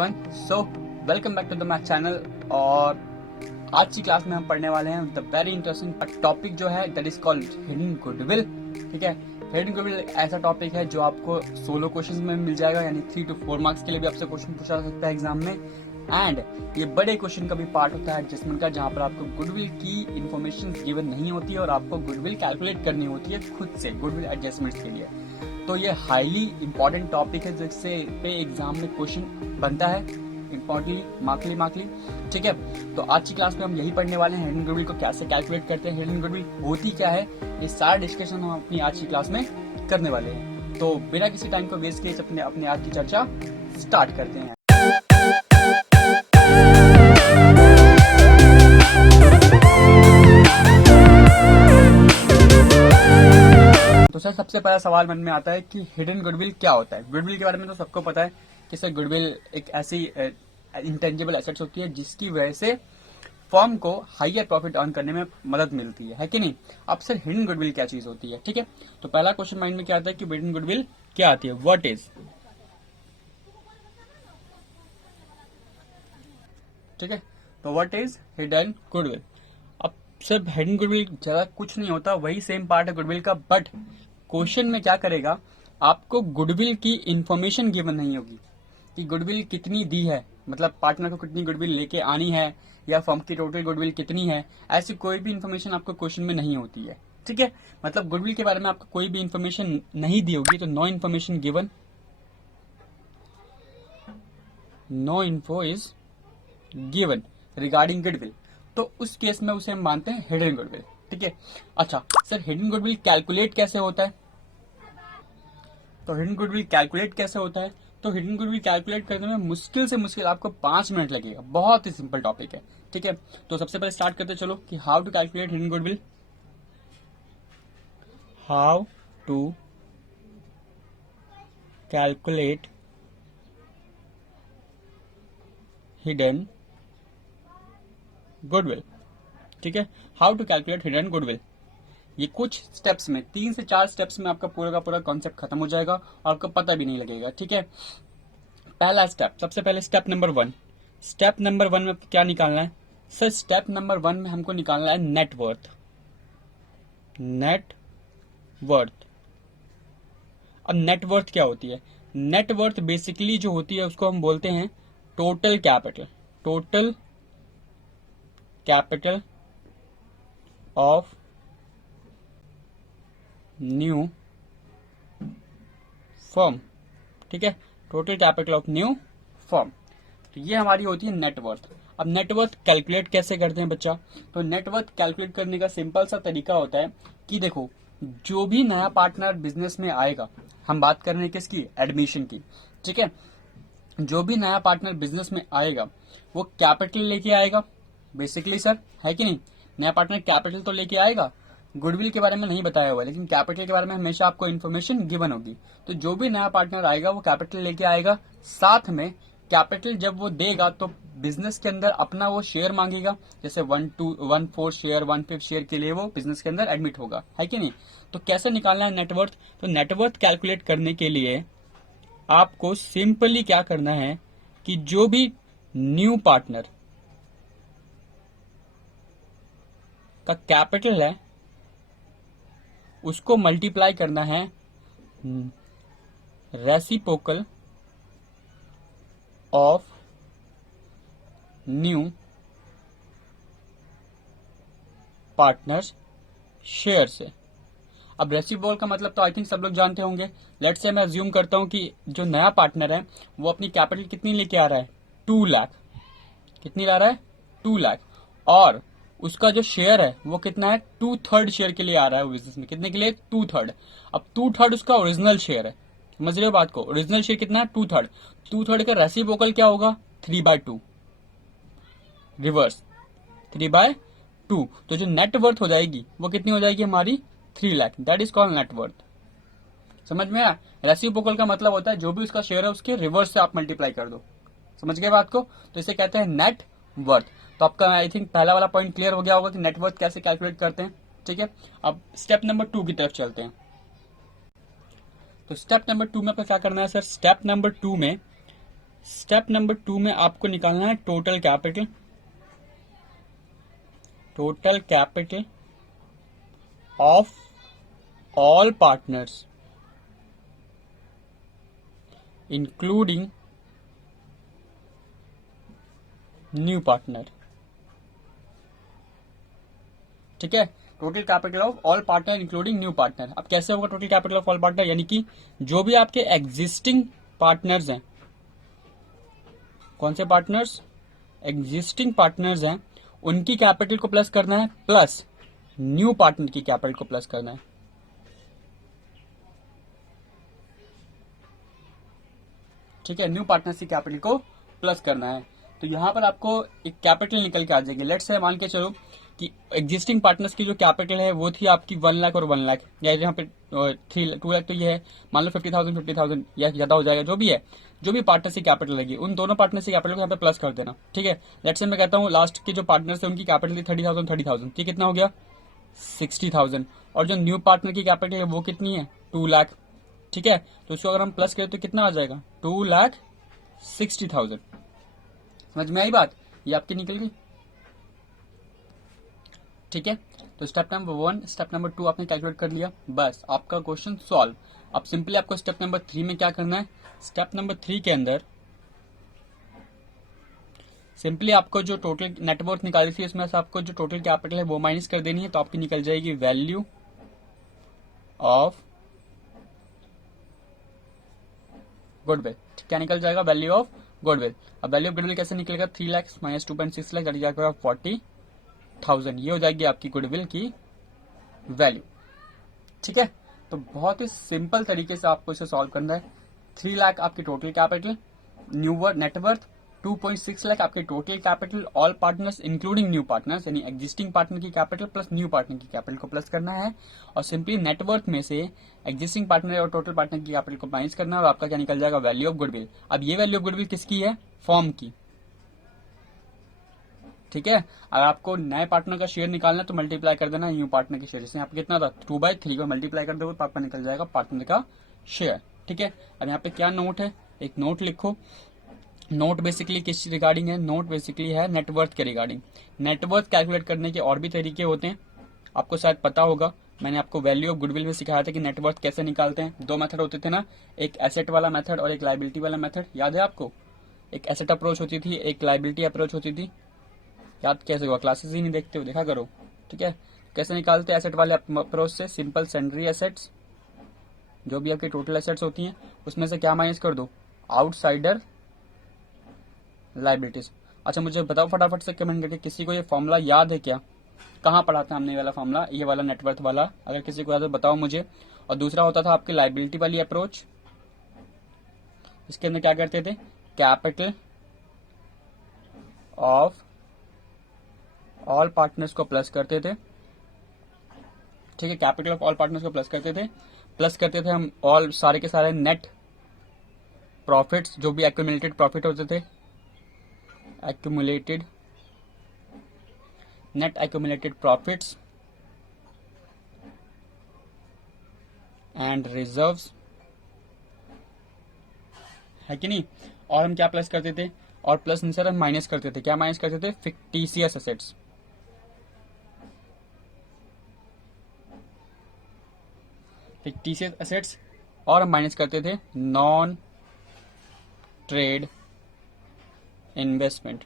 Everyone, so welcome back to the my channel. और आज की क्लास में हम पढ़ने वाले हैं द वेरी इंटरेस्टिंग टॉपिक जो है that is called hidden goodwill. ठीक है, हिडन गुडविल एक ऐसा टॉपिक है जो आपको सोलो क्वेश्चंस में मिल जाएगा, यानी 3 to 4 मार्क्स के लिए भी आपसे क्वेश्चन पूछा जा सकता है एग्जाम में। एंड ये बड़े क्वेश्चन का भी पार्ट होता है एडजस्टमेंट का, जहां पर आपको गुडविल की इन्फॉर्मेशन गिवन नहीं होती है और आपको गुडविल कैलकुलेट करनी होती है खुद से गुडविल एडजस्टमेंट्स के लिए। तो ये हाईली इंपॉर्टेंट टॉपिक है जिससे पे एग्जाम में क्वेश्चन बनता है इम्पोर्टेंटली मार्कली। ठीक है, तो आज की क्लास में हम यही पढ़ने वाले हैं हिडन गुडविल को कैसे कैलकुलेट करते हैं, हिडन गुडविल होती क्या है, ये सारा डिस्कशन हम अपनी आज की क्लास में करने वाले हैं। तो बिना किसी टाइम को वेस्ट किए अपने आज की चर्चा स्टार्ट करते हैं। तो सर, सबसे पहला सवाल मन में आता है कि हिडन गुडविल क्या होता है। गुडविल के बारे में तो सबको पता है कि सर गुडविल एक ऐसी इंटेंजिबल एसेट्स होती है जिसकी वजह से फर्म को हाईयर प्रॉफिट अर्न करने में मदद मिलती है कि नहीं। अब सर हिडन गुडविल क्या चीज होती है, ठीक है, तो पहला क्वेश्चन माइंड में क्या आता है कि हिडन गुडविल क्या आती है, व्हाट इज। ठीक है, तो व्हाट इज हिडन गुडविल। अब सिर्फ हिडन गुडविल ज्यादा कुछ नहीं होता, वही सेम पार्ट है गुडविल का, बट क्वेश्चन में क्या करेगा, आपको गुडविल की इंफॉर्मेशन गिवन नहीं होगी कि गुडविल कितनी दी है, मतलब पार्टनर को कितनी गुडविल लेके आनी है या फर्म की टोटल गुडविल कितनी है, ऐसी कोई भी इंफॉर्मेशन आपको क्वेश्चन में नहीं होती है। ठीक है, मतलब गुडविल के बारे में आपको कोई भी इंफॉर्मेशन नहीं दी होगी, तो no information given, no info is given regarding goodwill, तो उस केस में उसे हम मानते हैं हिडन गुडविल। ठीक है, अच्छा सर हिडन गुडविल कैलकुलेट कैसे होता है, तो हिडन गुडविल कैलकुलेट कैसे होता है, तो हिडन गुडविल कैलकुलेट करने में मुश्किल से मुश्किल आपको 5 मिनट लगेगा, बहुत ही सिंपल टॉपिक है। ठीक है, तो सबसे पहले स्टार्ट करते चलो कि how to calculate hidden goodwill. How to calculate hidden goodwill. ठीक है, how to calculate hidden goodwill, ये कुछ स्टेप्स में 3 से 4 स्टेप्स में आपका पूरा का पूरा कॉन्सेप्ट खत्म हो जाएगा और आपको पता भी नहीं लगेगा। ठीक है, पहला स्टेप, सबसे पहले स्टेप नंबर 1। स्टेप नंबर 1 में क्या निकालना है सर, स्टेप नंबर 1 में हमको निकालना है नेटवर्थ। नेटवर्थ, अब नेटवर्थ क्या होती है, नेटवर्थ बेसिकली जो होती है उसको हम बोलते हैं total capital, total capital of new firm. ठीक है, total capital of new firm, तो ये हमारी होती है नेटवर्थ। अब नेटवर्थ कैलकुलेट कैसे करते हैं बच्चा, तो नेटवर्थ कैलकुलेट करने का सिंपल सा तरीका होता है कि देखो, जो भी नया पार्टनर बिजनेस में आएगा, हम बात कर रहे हैं किसकी, एडमिशन की। ठीक है, जो भी नया पार्टनर बिजनेस में आएगा वो कैपिटल लेके आएगा बेसिकली सर, है कि नहीं। नया पार्टनर कैपिटल तो लेके आएगा, गुडविल के बारे में नहीं बताया हुआ, लेकिन कैपिटल के बारे में हमेशा आपको इन्फॉर्मेशन गिवन होगी। तो जो भी नया पार्टनर आएगा वो कैपिटल लेके आएगा, साथ में कैपिटल जब वो देगा तो बिजनेस के अंदर अपना वो शेयर मांगेगा, जैसे 1/4 शेयर 1/5 शेयर के लिए वो बिजनेस के अंदर एडमिट होगा, है कि नहीं। तो कैसे निकालना है नेटवर्थ, तो नेटवर्थ कैलकुलेट करने के लिए आपको सिंपली क्या करना है कि जो भी न्यू पार्टनर का कैपिटल है उसको मल्टीप्लाई करना है reciprocal of new partners share से। अब रेसिप्रोकल का मतलब तो आई थिंक सब लोग जानते होंगे। लेट्स से मैं अज्यूम करता हूं कि जो नया पार्टनर है वो अपनी कैपिटल कितनी लेके आ रहा है, 2 लाख, कितनी ला रहा है, 2 लाख, और उसका जो शेयर है वो कितना है, 2/3 शेयर के लिए आ रहा है बिजनेस में, कितने के लिए, 2/3। अब 2/3 उसका ओरिजिनल शेयर है, समझ रहे हो बात को, ओरिजिनल शेयर कितना है, 2/3। 2/3 का रेसिप्रोकल क्या होगा, 3/2, रिवर्स 3/2। तो जो नेटवर्थ हो जाएगी वो कितनी हो जाएगी हमारी, 3 lakh, that is called net worth. समझ में आया, रेसिप्रोकल का मतलब होता है जो भी उसका शेयर है उसके रिवर्स से आप मल्टीप्लाई कर दो, समझ गए बात को, तो इसे कहते हैं नेट वर्थ। तो आपका आई थिंक पहला वाला पॉइंट क्लियर हो गया होगा कि नेटवर्थ कैसे कैलकुलेट करते हैं। ठीक है, अब स्टेप नंबर 2 की तरफ चलते हैं। तो स्टेप नंबर 2 में आपको क्या करना है सर, स्टेप नंबर 2 में स्टेप नंबर 2 में आपको निकालना है total capital of all partners including new partner. ठीक है, total capital of all partner including new partner. अब कैसे होगा total capital of all partner, यानी कि जो भी आपके एग्जिस्टिंग पार्टनर्स हैं, कौन से पार्टनर्स, एग्जिस्टिंग पार्टनर्स हैं, उनकी कैपिटल को प्लस करना है, प्लस न्यू पार्टनर की कैपिटल को प्लस करना है। ठीक है, न्यू पार्टनर की कैपिटल को प्लस करना है। तो यहां पर आपको एक कैपिटल निकल के आ जाएगी। लेट्स से मान के चलो कि एग्जिस्टिंग पार्टनर्स की जो कैपिटल है वो थी आपकी 1 लाख और 1 लाख, या यहाँ पे 2 लाख तो ये है, मान लो 50,000 या ज्यादा हो जाएगा, जो भी है, जो भी पार्टनर्स की कैपिटल लगी उन दोनों पार्टनर्स की कैपिटल को यहाँ पे प्लस कर देना। ठीक है, लेट्स से मैं कहता हूँ लास्ट के जो पार्टनर्स थे उनकी कैपिटल थी 30,000, ये कितना हो गया 60,000, और जो न्यू पार्टनर की कैपिटल है वो कितनी है 2 लाख। ठीक है, तो इसको अगर हम प्लस करें तो कितना आ जाएगा 2,60,000। समझ में आई बात, ये आपकी निकल गई। ठीक है, तो स्टेप नंबर 1, स्टेप नंबर 2 आपने कैलकुलेट कर लिया, बस आपका क्वेश्चन सॉल्व। अब सिंपली आपको स्टेप नंबर 3 में क्या करना है, स्टेप नंबर 3 के अंदर सिंपली आपको जो टोटल नेटवर्थ निकाली थी उसमें से आपको जो टोटल कैपिटल है वो माइनस कर देनी है, तो आपकी निकल जाएगी वैल्यू ऑफ गुडविल। क्या निकल जाएगा, वैल्यू ऑफ गुडविल। अब वैल्यू ऑफ गुडविल कैसे निकलेगा, 3 लाख माइनस 2.6 लाख जाएगा 40,000, ये हो जाएगी आपकी गुडविल की वैल्यू। ठीक है, तो बहुत ही सिंपल तरीके से आपको इसे सॉल्व करना है। 3 लाख आपकी total capital, new net 2.6 lakh आपके total capital, all partners including new partners, यानी एग्जिस्टिंग पार्टनर की कैपिटल प्लस न्यू पार्टनर की कैपिटल को प्लस करना है, और सिंपली नेटवर्थ में से एग्जिस्टिंग पार्टनर और टोटल पार्टनर की कैपिटल को माइनस करना है, और आपका क्या निकल जाएगा वैल्यू ऑफ गुडविल। अब ये वैल्यू ऑफ गुडविल किसकी है, फॉर्म की। ठीक है, अगर आपको नए पार्टनर का शेयर निकालना है तो मल्टीप्लाई कर देना न्यू पार्टनर के शेयर से। यहाँ पे कितना था 2/3 को मल्टीप्लाई कर दोगे तो आपका निकल जाएगा पार्टनर का शेयर। ठीक है, अब यहाँ पे क्या नोट है, एक नोट लिखो। नोट बेसिकली किस रिगार्डिंग है, नोट बेसिकली है नेटवर्थ के रिगार्डिंग। नेटवर्थ कैलकुलेट करने के और भी तरीके होते हैं, आपको शायद पता होगा, मैंने आपको वैल्यू ऑफ गुडविल में सिखाया था कि नेटवर्थ कैसे निकालते हैं। 2 मेथड होते थे ना, एक एसेट वाला मेथड और एक लाइबिलिटी वाला मेथड, याद है आपको। एक एसेट अप्रोच होती थी, एक लाइबिलिटी अप्रोच होती थी। याद कैसे हुआ, क्लासेस ही नहीं देखते हो, देखा करो। ठीक है, कैसे निकालते हैं एसेट वाले अप्रोच से, सिंपल सेंड्री एसेट्स, जो भी आपकी टोटल एसेट्स होती हैं उसमें से क्या माइनस कर दो, आउटसाइडर लाइबिलिटीज। अच्छा मुझे बताओ फटाफट से कमेंट करके, किसी को ये फॉर्मूला याद है क्या, कहाँ पढ़ा था हमने ये वाला फॉर्मूला, ये वाला नेटवर्थ वाला, अगर किसी को याद है बताओ मुझे। और दूसरा होता था आपकी लाइबिलिटी वाली अप्रोच, इसके अंदर क्या करते थे, कैपिटल ऑफ ऑल पार्टनर्स को प्लस करते थे। ठीक है, कैपिटल ऑफ ऑल पार्टनर्स को प्लस करते थे हम ऑल सारे के सारे नेट प्रॉफिट्स, जो भी एक्यूमुलेटेड प्रॉफिट होते थे, net accumulated profits and reserves, है कि नहीं। और हम क्या प्लस करते थे, और प्लस नहीं सर हम माइनस करते थे, क्या माइनस करते थे, फिक्टिशियस एसेट्स। फिक्टिशियस एसेट्स, और हम माइनस करते थे non trade investment.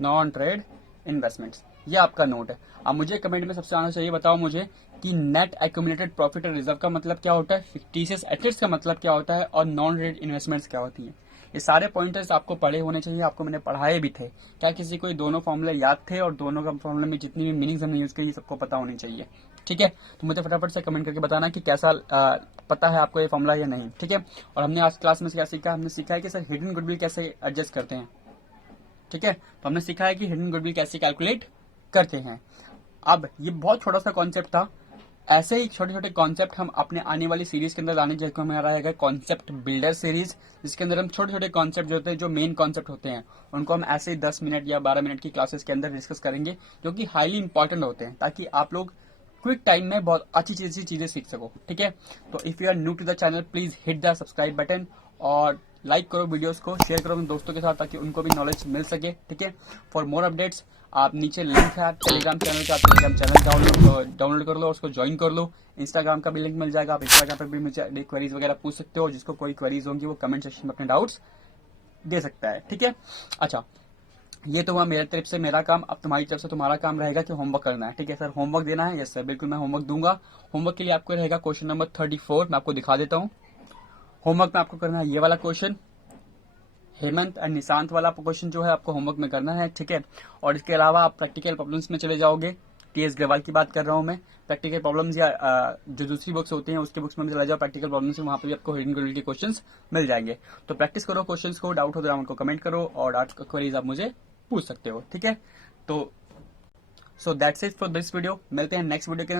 Non trade investments, ये आपका नोट है। अब मुझे कमेंट में सबसे आना चाहिए, बताओ मुझे कि नेट एक्यूमुलेटेड प्रॉफिट और रिजर्व का मतलब क्या होता है, फिक्टिशियस एसेट्स का मतलब क्या होता है, और नॉन ट्रेड इन्वेस्टमेंट्स क्या होती है। ये सारे पॉइंटर्स आपको पढ़े होने चाहिए, आपको मैंने पढ़ाए भी थे। क्या किसी को दोनों फॉर्मूले याद थे, और दोनों का फॉर्मूले में जितनी भी मीनिंग्स हमने यूज करी सबको पता होनी चाहिए। ठीक है, तो मुझे फटाफट से कमेंट करके बताना कि कैसा पता है आपको ये फॉर्मूला या नहीं। ठीक है, और हमने आज क्लास में क्या सीखा, हमने सीखा है कि सर हिडन गुडविल कैसे एडजस्ट करते हैं। ठीक है, तो हमने सीखा है कि हिडन गुडविल कैसे कैलकुलेट करते हैं। अब ये बहुत छोटा सा कॉन्सेप्ट था, ऐसे ही छोटे छोटे कॉन्सेप्ट हम अपने आने वाली सीरीज के अंदर लाने, जिसको हमारा रहेगा कॉन्सेप्ट बिल्डर सीरीज, जिसके अंदर हम छोटे छोटे कॉन्सेप्ट जो होते हैं, जो मेन कॉन्सेप्ट होते हैं, उनको हम ऐसे ही 10 मिनट या 12 मिनट की क्लासेस के अंदर डिस्कस करेंगे, जो कि हाईली इंपॉर्टेंट होते हैं, ताकि आप लोग क्विक टाइम में बहुत अच्छी चीजें सीख सको। ठीक है, तो if you are new to the channel please hit the subscribe button और लाइक करो, वीडियोस को शेयर करो अपने दोस्तों के साथ ताकि उनको भी नॉलेज मिल सके। ठीक है, फॉर मोर अपडेट्स आप नीचे लिंक है टेलीग्राम चैनल का, आप टेलीग्राम चैनल डाउनलोड कर लो, उसको ज्वाइन कर लो। इंस्टाग्राम का भी लिंक मिल जाएगा, आप इंस्टाग्राम पर भी मुझे क्वेरीज वगैरह पूछ सकते हो। जिसको कोई क्वेरीज होंगी वो कमेंट सेक्शन में अपने डाउट्स दे सकता है। ठीक है, अच्छा ये तो हुआ मेरे तरफ से मेरा काम। अब तुम्हारी तरफ से तुम्हारा काम रहेगा कि होमवर्क करना है। ठीक है सर, होमवर्क देना है? यस सर, बिल्कुल मैं होमवर्क दूंगा। होमवर्क के लिए आपको रहेगा क्वेश्चन नंबर 34, मैं आपको दिखा देता हूँ। होमवर्क में आपको करना है ये वाला क्वेश्चन, हेमंत एंड निशांत वाला क्वेश्चन जो है आपको होमवर्क में करना है। ठीक है, और इसके अलावा आप प्रैक्टिकल प्रॉब्लम्स में चले जाओगे। टीएस ग्रेवाल की बात कर रहा हूँ मैं। प्रैक्टिकल प्रॉब्लम्स या जो दूसरी बुक्स होती हैं उसके बुक्स में भी चला जाओ प्रैक्टिकल प्रॉब्लम्स में, वहां पे भी आपको रीडिंग रिलेटेड के क्वेश्चंस मिल जाएंगे। तो प्रैक्टिस करो क्वेश्चंस को, डाउट हो तो उनको कमेंट करो और डाउट क्वेरीज आप मुझे पूछ सकते हो। ठीक है, तो so that's it for this video. मिलते हैं नेक्स्ट वीडियो के